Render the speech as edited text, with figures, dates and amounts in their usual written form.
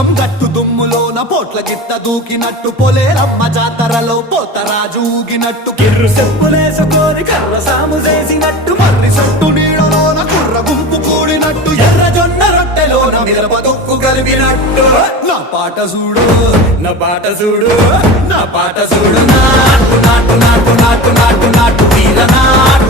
పోచం గట్టు దుమ్ములోన పోట్ల గిత్త దూకినట్టు పొలేరమ్మ జాతరలో పోతరాజు ఊగినట్టు కిర్రు చెప్పులేసుకొని కర్ర సాము చేసినట్టు మర్రి సొట్టు నీడలోన కుర్ర గుంపు కూడినట్టు ఎర్ర జొన్న రొట్టెలోన మిరప దొక్కు కలిపినట్టు నా పాట చూడు నా పాట చూడు నా పాట చూడు నాటు నాటు నాటు నాటు నాటు నాటు వీర నాటు